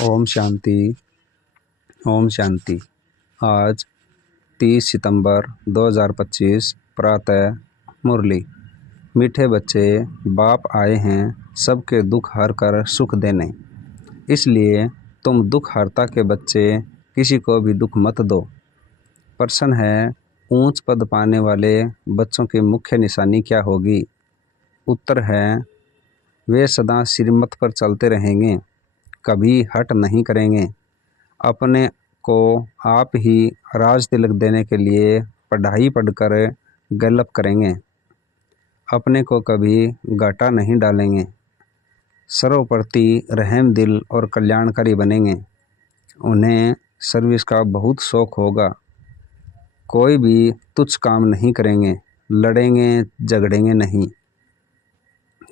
ओम शांति। ओम शांति। आज 30 सितंबर 2025 प्रातः मुरली। मीठे बच्चे, बाप आए हैं सबके दुख हर कर सुख देने, इसलिए तुम दुख हरता के बच्चे किसी को भी दुख मत दो। प्रश्न है, ऊंच पद पाने वाले बच्चों की मुख्य निशानी क्या होगी? उत्तर है, वे सदा श्रीमत पर चलते रहेंगे, कभी हट नहीं करेंगे, अपने को आप ही राज तिलक देने के लिए पढ़ाई पढ़कर गलप करेंगे, अपने को कभी घाटा नहीं डालेंगे, सर्वप्रति रहम दिल और कल्याणकारी बनेंगे। उन्हें सर्विस का बहुत शौक होगा, कोई भी तुच्छ काम नहीं करेंगे, लड़ेंगे झगड़ेंगे नहीं।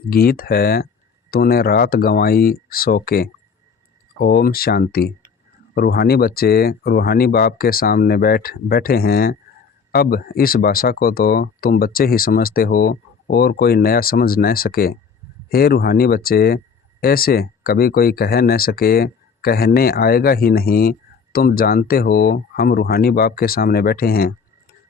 गीत है, तूने रात गंवाई सो के। ओम शांति। रूहानी बच्चे रूहानी बाप के सामने बैठे हैं। अब इस भाषा को तो तुम बच्चे ही समझते हो और कोई नया समझ न सके। हे रूहानी बच्चे, ऐसे कभी कोई कह न सके, कहने आएगा ही नहीं। तुम जानते हो हम रूहानी बाप के सामने बैठे हैं,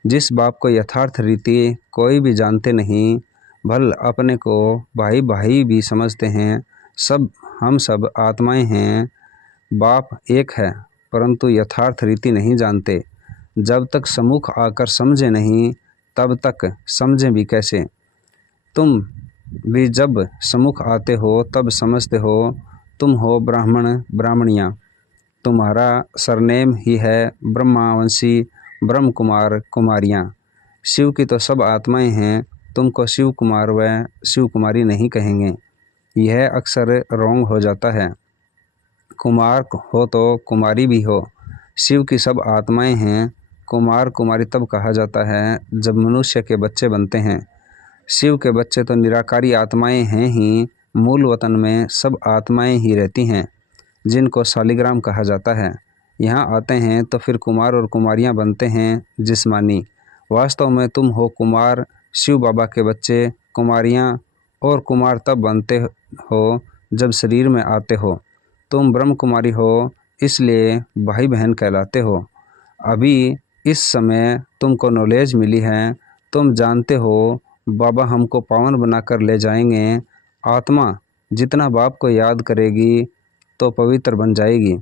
जिस बाप को यथार्थ रीति कोई भी जानते नहीं, भल अपने को भाई भाई भी समझते हैं। हम सब आत्माएं हैं, बाप एक है, परंतु यथार्थ रीति नहीं जानते। जब तक सम्मुख आकर समझे नहीं, तब तक समझें भी कैसे? तुम भी जब सम्मुख आते हो तब समझते हो। तुम हो ब्राह्मण ब्राह्मणियाँ, तुम्हारा सरनेम ही है ब्रह्मावंशी ब्रह्म कुमार कुमारियाँ। शिव की तो सब आत्माएं हैं, तुमको शिव कुमार व शिव कुमारी नहीं कहेंगे, यह अक्सर रोंग हो जाता है। कुमार हो तो कुमारी भी हो। शिव की सब आत्माएं हैं, कुमार कुमारी तब कहा जाता है जब मनुष्य के बच्चे बनते हैं। शिव के बच्चे तो निराकारी आत्माएं हैं ही, मूल वतन में सब आत्माएं ही रहती हैं, जिनको शालिग्राम कहा जाता है। यहाँ आते हैं तो फिर कुमार और कुमारियाँ बनते हैं जिस्मानी। वास्तव में तुम हो कुमार, शिव बाबा के बच्चे। कुमारियाँ और कुमार तब बनते हो जब शरीर में आते हो। तुम ब्रह्म कुमारी हो, इसलिए भाई बहन कहलाते हो। अभी इस समय तुमको नॉलेज मिली है, तुम जानते हो बाबा हमको पावन बनाकर ले जाएंगे। आत्मा जितना बाप को याद करेगी तो पवित्र बन जाएगी।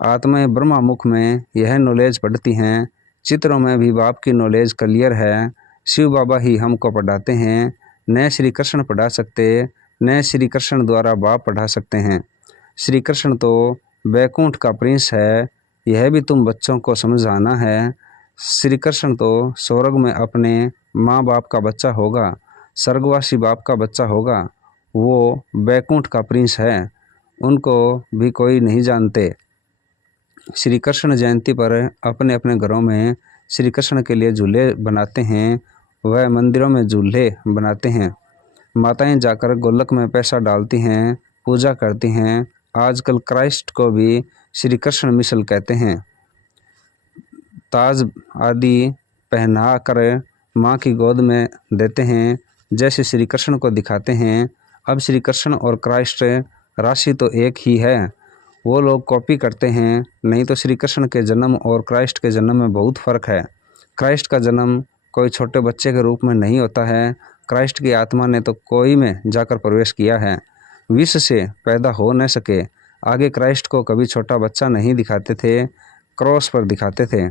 आत्माएं ब्रह्मामुख में यह नॉलेज पढ़ती हैं, चित्रों में भी बाप की नॉलेज क्लियर है। शिव बाबा ही हमको पढ़ाते हैं, न श्री कृष्ण पढ़ा सकते, न श्री कृष्ण द्वारा बाप पढ़ा सकते हैं। श्री कृष्ण तो वैकुंठ का प्रिंस है, यह भी तुम बच्चों को समझाना है। श्री कृष्ण तो स्वर्ग में अपने माँ बाप का बच्चा होगा, स्वर्गवासी बाप का बच्चा होगा। वो वैकुंठ का प्रिंस है, उनको भी कोई नहीं जानते। श्री कृष्ण जयंती पर अपने अपने घरों में श्री कृष्ण के लिए झूले बनाते हैं, वह मंदिरों में झूले बनाते हैं। माताएं जाकर गोलक में पैसा डालती हैं, पूजा करती हैं। आजकल क्राइस्ट को भी श्री कृष्ण मिसल कहते हैं। ताज आदि पहना कर माँ की गोद में देते हैं, जैसे श्री कृष्ण को दिखाते हैं। अब श्री कृष्ण और क्राइस्ट राशि तो एक ही है, वो लोग कॉपी करते हैं। नहीं तो श्री कृष्ण के जन्म और क्राइस्ट के जन्म में बहुत फ़र्क है। क्राइस्ट का जन्म कोई छोटे बच्चे के रूप में नहीं होता है, क्राइस्ट की आत्मा ने तो कोई में जाकर प्रवेश किया है, विष से पैदा हो न सके। आगे क्राइस्ट को कभी छोटा बच्चा नहीं दिखाते थे, क्रॉस पर दिखाते थे।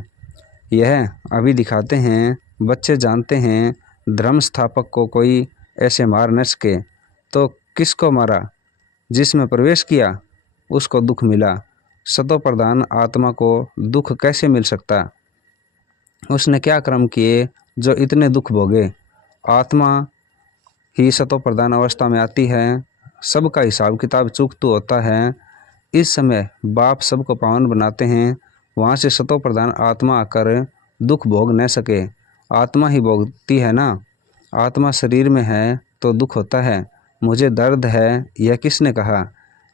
यह अभी दिखाते हैं। बच्चे जानते हैं धर्म स्थापक को कोई ऐसे मार न सके, तो किसको मारा? जिसमें प्रवेश किया उसको दुख मिला। सतो प्रधान आत्मा को दुख कैसे मिल सकता? उसने क्या कर्म किए जो इतने दुख भोगे? आत्मा ही सतो प्रधान अवस्था में आती है, सबका हिसाब किताब चूकतू होता है। इस समय बाप सबको पावन बनाते हैं, वहाँ से सतो प्रधान आत्मा आकर दुख भोग न सके। आत्मा ही भोगती है ना, आत्मा शरीर में है तो दुख होता है। मुझे दर्द है, यह किसने कहा?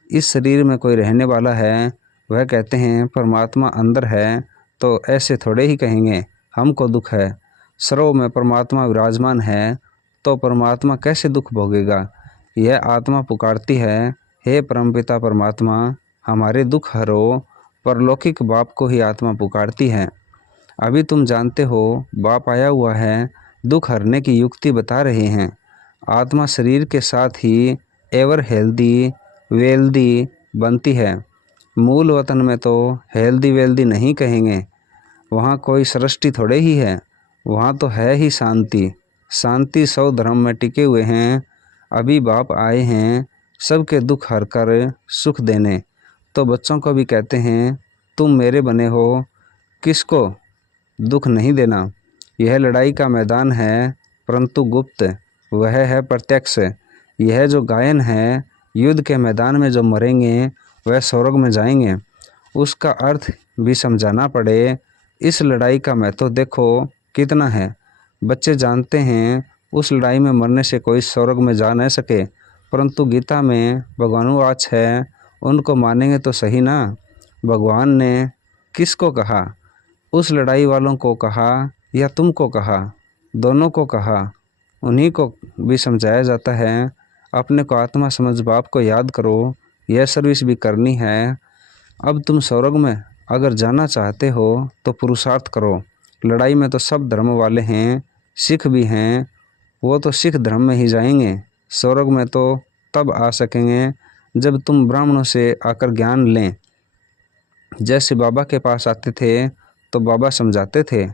इस शरीर में कोई रहने वाला है, वह कहते हैं परमात्मा अंदर है, तो ऐसे थोड़े ही कहेंगे हमको दुख है। सर्व में परमात्मा विराजमान है, तो परमात्मा कैसे दुख भोगेगा? यह आत्मा पुकारती है, हे परमपिता परमात्मा, हमारे दुख हरो, परलौकिक बाप को ही आत्मा पुकारती है। अभी तुम जानते हो बाप आया हुआ है, दुख हरने की युक्ति बता रहे हैं। आत्मा शरीर के साथ ही एवर हेल्दी वेल्दी बनती है। मूल वतन में तो हेल्दी वेल्दी नहीं कहेंगे, वहाँ कोई सृष्टि थोड़े ही है, वहाँ तो है ही शांति। शांति 100 धर्म में टिके हुए हैं। अभी बाप आए हैं सबके दुख हर कर सुख देने। तो बच्चों को भी कहते हैं तुम मेरे बने हो, किसको दुख नहीं देना। यह लड़ाई का मैदान है परंतु गुप्त, वह है प्रत्यक्ष। यह जो गायन है, युद्ध के मैदान में जो मरेंगे वह स्वर्ग में जाएंगे। उसका अर्थ भी समझाना पड़े। इस लड़ाई का महत्व देखो कितना है। बच्चे जानते हैं उस लड़ाई में मरने से कोई स्वर्ग में जा न सके, परंतु गीता में भगवानुवाच है, उनको मानेंगे तो सही ना। भगवान ने किसको कहा? उस लड़ाई वालों को कहा या तुमको कहा? दोनों को कहा। उन्हीं को भी समझाया जाता है। अपने को आत्मा समझ बाप को याद करो, यह सर्विस भी करनी है। अब तुम स्वर्ग में अगर जाना चाहते हो तो पुरुषार्थ करो। लड़ाई में तो सब धर्म वाले हैं, सिख भी हैं, वो तो सिख धर्म में ही जाएंगे। स्वर्ग में तो तब आ सकेंगे जब तुम ब्राह्मणों से आकर ज्ञान लें। जैसे बाबा के पास आते थे तो बाबा समझाते थे,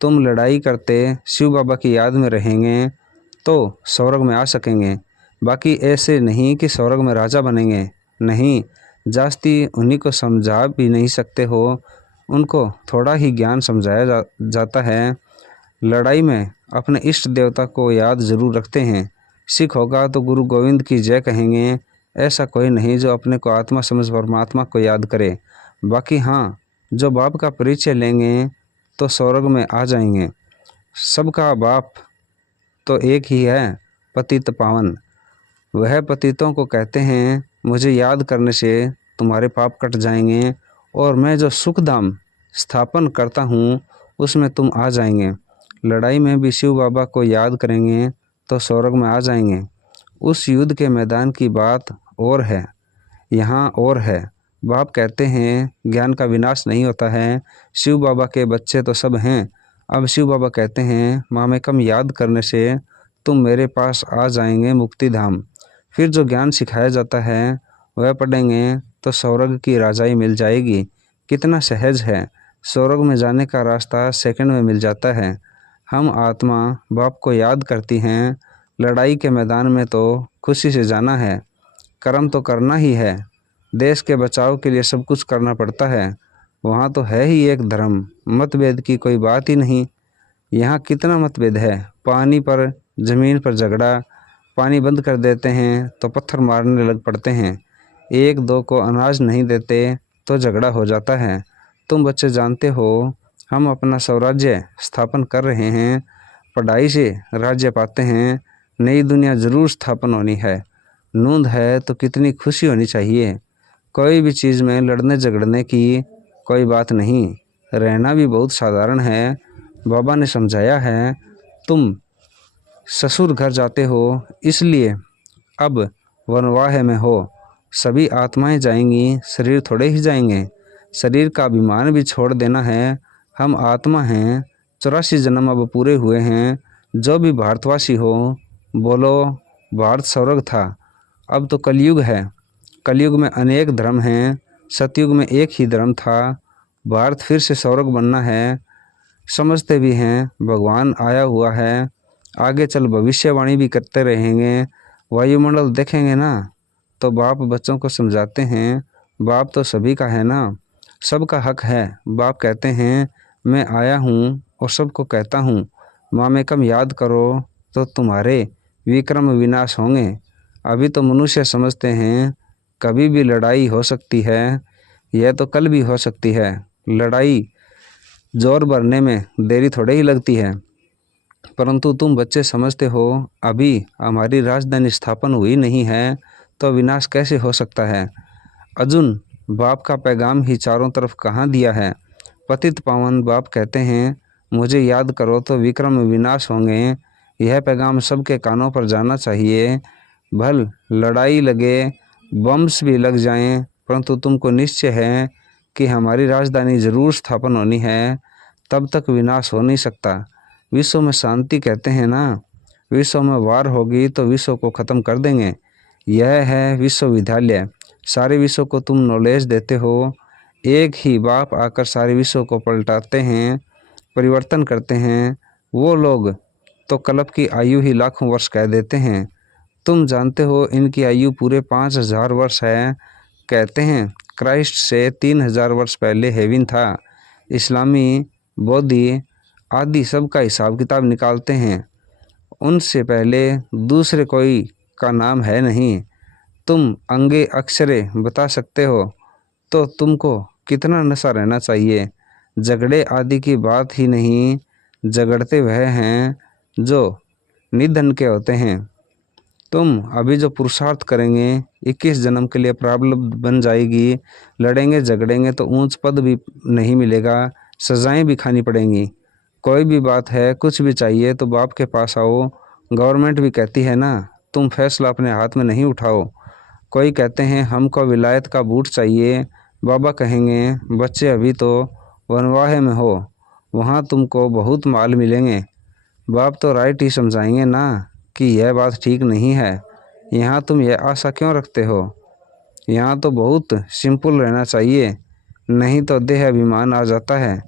तुम लड़ाई करते शिव बाबा की याद में रहेंगे तो स्वर्ग में आ सकेंगे। बाकी ऐसे नहीं कि स्वर्ग में राजा बनेंगे, नहीं। जास्ती उन्हीं को समझा भी नहीं सकते हो, उनको थोड़ा ही ज्ञान समझाया जाता है। लड़ाई में अपने इष्ट देवता को याद जरूर रखते हैं। सिख होगा तो गुरु गोविंद की जय कहेंगे। ऐसा कोई नहीं जो अपने को आत्मा समझ परमात्मा को याद करे। बाकी हाँ, जो बाप का परिचय लेंगे तो स्वर्ग में आ जाएंगे। सबका बाप तो एक ही है, पतित पावन। वह पतितों को कहते हैं मुझे याद करने से तुम्हारे पाप कट जाएंगे और मैं जो सुखधाम स्थापन करता हूँ उसमें तुम आ जाएंगे। लड़ाई में भी शिव बाबा को याद करेंगे तो स्वर्ग में आ जाएंगे। उस युद्ध के मैदान की बात और है, यहाँ और है। बाप कहते हैं ज्ञान का विनाश नहीं होता है। शिव बाबा के बच्चे तो सब हैं। अब शिव बाबा कहते हैं मामेकम याद करने से तुम मेरे पास आ जाएंगे मुक्ति धाम। फिर जो ज्ञान सिखाया जाता है वह पढ़ेंगे तो स्वर्ग की राजाई मिल जाएगी। कितना सहज है, स्वर्ग में जाने का रास्ता सेकंड में मिल जाता है। हम आत्मा बाप को याद करती हैं। लड़ाई के मैदान में तो खुशी से जाना है, कर्म तो करना ही है। देश के बचाव के लिए सब कुछ करना पड़ता है। वहाँ तो है ही एक धर्म, मतभेद की कोई बात ही नहीं। यहाँ कितना मतभेद है, पानी पर ज़मीन पर झगड़ा, पानी बंद कर देते हैं तो पत्थर मारने लग पड़ते हैं। एक दो को अनाज नहीं देते तो झगड़ा हो जाता है। तुम बच्चे जानते हो हम अपना स्वराज्य स्थापन कर रहे हैं। पढ़ाई से राज्य पाते हैं, नई दुनिया जरूर स्थापन होनी है। नूंद है तो कितनी खुशी होनी चाहिए। कोई भी चीज़ में लड़ने झगड़ने की कोई बात नहीं, रहना भी बहुत साधारण है। बाबा ने समझाया है तुम ससुर घर जाते हो इसलिए अब वनवाह में हो। सभी आत्माएं जाएंगी, शरीर थोड़े ही जाएंगे। शरीर का अभिमान भी छोड़ देना है। हम आत्मा हैं, 84 जन्म अब पूरे हुए हैं। जो भी भारतवासी हो बोलो भारत स्वर्ग था, अब तो कलयुग है। कलयुग में अनेक धर्म हैं, सतयुग में एक ही धर्म था। भारत फिर से स्वर्ग बनना है। समझते भी हैं भगवान आया हुआ है। आगे चल भविष्यवाणी भी करते रहेंगे। वायुमंडल देखेंगे ना तो बाप बच्चों को समझाते हैं बाप तो सभी का है ना, सबका हक है। बाप कहते हैं मैं आया हूँ और सबको कहता हूँ मामेकम याद करो तो तुम्हारे विक्रम विनाश होंगे। अभी तो मनुष्य समझते हैं कभी भी लड़ाई हो सकती है, यह तो कल भी हो सकती है। लड़ाई जोर भरने में देरी थोड़े ही लगती है। परंतु तुम बच्चे समझते हो अभी हमारी राजधानी स्थापन हुई नहीं है तो विनाश कैसे हो सकता है। अर्जुन बाप का पैगाम ही चारों तरफ कहाँ दिया है। पतित पावन बाप कहते हैं मुझे याद करो तो विक्रम विनाश होंगे। यह पैगाम सबके कानों पर जाना चाहिए। भल लड़ाई लगे, बम्स भी लग जाएं, परंतु तुमको निश्चय है कि हमारी राजधानी जरूर स्थापन होनी है, तब तक विनाश हो नहीं सकता। विश्व में शांति कहते हैं ना, विश्व में वार होगी तो विश्व को ख़त्म कर देंगे। यह है विश्वविद्यालय। सारे विश्व को तुम नॉलेज देते हो। एक ही बाप आकर सारे विश्व को पलटाते हैं, परिवर्तन करते हैं। वो लोग तो कल्प की आयु ही लाखों वर्ष कह देते हैं। तुम जानते हो इनकी आयु पूरे 5000 वर्ष है। कहते हैं क्राइस्ट से 3000 वर्ष पहले हेवन था। इस्लामी, बौद्धी आदि सब का हिसाब किताब निकालते हैं, उनसे पहले दूसरे कोई का नाम है नहीं। तुम अंगे अक्षरे बता सकते हो तो तुमको कितना नशा रहना चाहिए। झगड़े आदि की बात ही नहीं, झगड़ते वह हैं जो निधन के होते हैं। तुम अभी जो पुरुषार्थ करेंगे 21 जन्म के लिए प्रारब्ध बन जाएगी। लड़ेंगे झगड़ेंगे तो ऊंच पद भी नहीं मिलेगा, सजाएं भी खानी पड़ेंगी। कोई भी बात है, कुछ भी चाहिए तो बाप के पास आओ। गवर्नमेंट भी कहती है ना, तुम फैसला अपने हाथ में नहीं उठाओ। कोई कहते हैं हमको विलायत का बूट चाहिए, बाबा कहेंगे बच्चे अभी तो वनवाह में हो, वहाँ तुमको बहुत माल मिलेंगे। बाप तो राइट ही समझाएंगे ना कि यह बात ठीक नहीं है। यहाँ तुम यह आशा क्यों रखते हो? यहाँ तो बहुत सिंपल रहना चाहिए, नहीं तो देह अभिमान आ जाता है।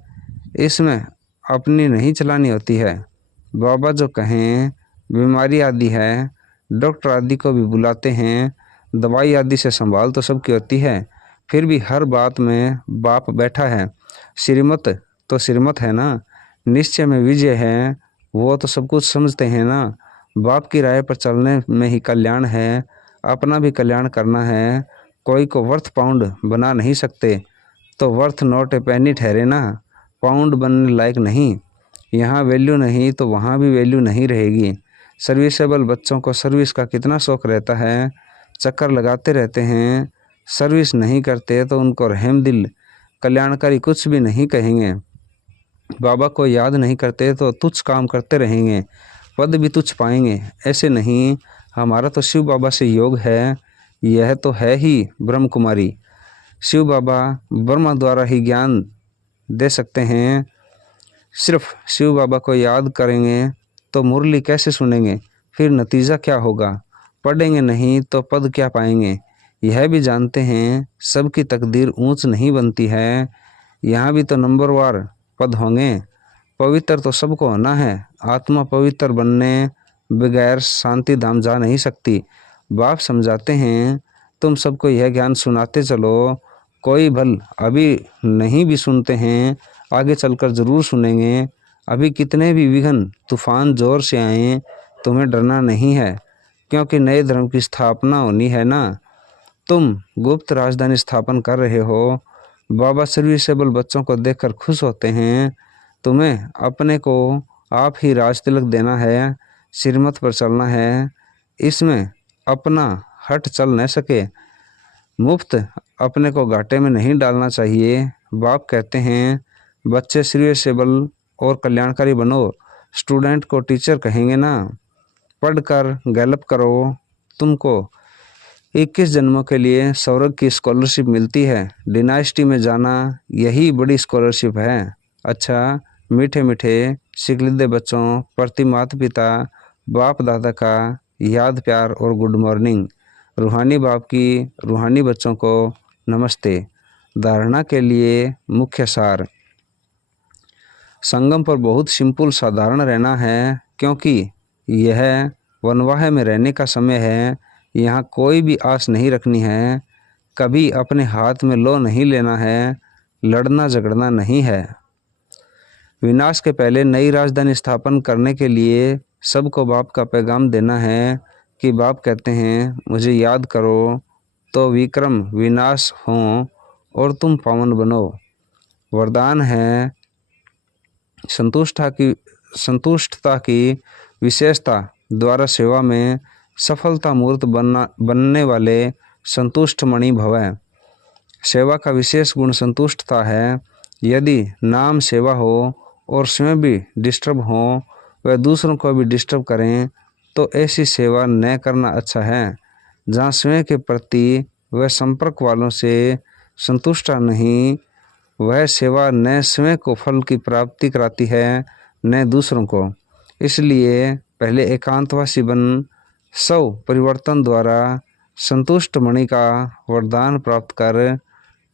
इसमें अपनी नहीं चलानी होती है। बाबा जो कहें बीमारी आदि है, डॉक्टर आदि को भी बुलाते हैं। दवाई आदि से संभाल तो सबकी होती है, फिर भी हर बात में बाप बैठा है। श्रीमत तो श्रीमत है ना, निश्चय में विजय है। वो तो सब कुछ समझते हैं ना। बाप की राय पर चलने में ही कल्याण है, अपना भी कल्याण करना है। कोई को वर्थ पाउंड बना नहीं सकते तो वर्थ नॉट ए पेनी ठहरे ना। पाउंड बनने लायक नहीं। यहाँ वैल्यू नहीं तो वहाँ भी वैल्यू नहीं रहेगी। सर्विसेबल बच्चों को सर्विस का कितना शौक रहता है, चक्कर लगाते रहते हैं। सर्विस नहीं करते तो उनको रहम दिल कल्याणकारी कुछ भी नहीं कहेंगे। बाबा को याद नहीं करते तो तुच्छ काम करते रहेंगे, पद भी तुच्छ पाएंगे। ऐसे नहीं, हमारा तो शिव बाबा से योग है। यह तो है ही ब्रह्म कुमारी। शिव बाबा ब्रह्मा द्वारा ही ज्ञान दे सकते हैं। सिर्फ शिव बाबा को याद करेंगे तो मुरली कैसे सुनेंगे? फिर नतीजा क्या होगा? पढ़ेंगे नहीं तो पद क्या पाएंगे? यह भी जानते हैं सबकी तकदीर ऊंच नहीं बनती है। यहाँ भी तो नंबरवार पद होंगे। पवित्र तो सबको होना है। आत्मा पवित्र बनने बगैर शांति धाम जा नहीं सकती। बाप समझाते हैं, तुम सबको यह ज्ञान सुनाते चलो। कोई भल अभी नहीं भी सुनते हैं, आगे चलकर ज़रूर सुनेंगे। अभी कितने भी विघ्न तूफान जोर से आए, तुम्हें डरना नहीं है, क्योंकि नए धर्म की स्थापना होनी है ना। तुम गुप्त राजधानी स्थापन कर रहे हो। बाबा सर्विसेबल बच्चों को देखकर खुश होते हैं। तुम्हें अपने को आप ही राज तिलक देना है, श्रीमत पर चलना है। इसमें अपना हट चल न सके। मुफ्त अपने को घाटे में नहीं डालना चाहिए। बाप कहते हैं बच्चे सर्विसेबल और कल्याणकारी बनो। स्टूडेंट को टीचर कहेंगे ना। पढ़कर गैलप करो। तुमको 21 जन्मों के लिए स्वर्ग की स्कॉलरशिप मिलती है। डिनाइस्टी में जाना यही बड़ी स्कॉलरशिप है। अच्छा, मीठे मीठे सिकलिदे बच्चों प्रति माता पिता बाप दादा का याद प्यार और गुड मॉर्निंग। रूहानी बाप की रूहानी बच्चों को नमस्ते। धारणा के लिए मुख्य सार। संगम पर बहुत सिंपल साधारण रहना है, क्योंकि यह वनवाह में रहने का समय है। यहाँ कोई भी आस नहीं रखनी है। कभी अपने हाथ में लो नहीं लेना है। लड़ना झगड़ना नहीं है। विनाश के पहले नई राजधानी स्थापन करने के लिए सबको बाप का पैगाम देना है कि बाप कहते हैं मुझे याद करो तो विक्रम विनाश हो और तुम पावन बनो। वरदान है संतुष्टता की विशेषता द्वारा सेवा में सफलता मूर्त बनने वाले संतुष्ट मणि भव। सेवा का विशेष गुण संतुष्टता है। यदि नाम सेवा हो और स्वयं भी डिस्टर्ब हो व दूसरों को भी डिस्टर्ब करें तो ऐसी सेवा न करना अच्छा है। जहाँ स्वयं के प्रति वह संपर्क वालों से संतुष्ट नहीं। वह सेवा न स्वयं को फल की प्राप्ति कराती है न दूसरों को। इसलिए पहले एकांतवासी बन सब परिवर्तन द्वारा संतुष्ट मणि का वरदान प्राप्त कर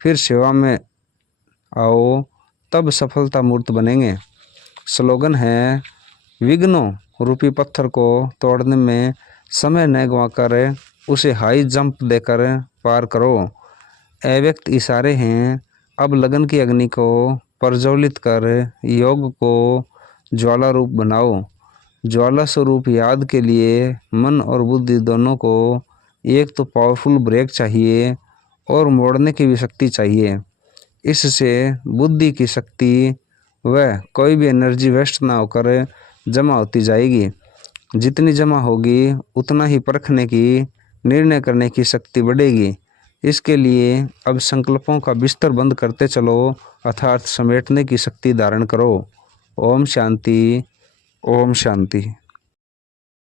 फिर सेवा में आओ, तब सफलता मूर्त बनेंगे। स्लोगन है, विघ्नों रूपी पत्थर को तोड़ने में समय न गंवाकर उसे हाई जंप देकर पार करो। अव्यक्त इशारे हैं, अब लगन की अग्नि को प्रज्वलित कर योग को ज्वाला रूप बनाओ। ज्वाला स्वरूप याद के लिए मन और बुद्धि दोनों को एक तो पावरफुल ब्रेक चाहिए और मोड़ने की भी शक्ति चाहिए। इससे बुद्धि की शक्ति वह कोई भी एनर्जी वेस्ट ना होकर जमा होती जाएगी। जितनी जमा होगी उतना ही परखने की, निर्णय करने की शक्ति बढ़ेगी। इसके लिए अब संकल्पों का बिस्तर बंद करते चलो, अर्थात समेटने की शक्ति धारण करो। ओम शांति, ओम शांति।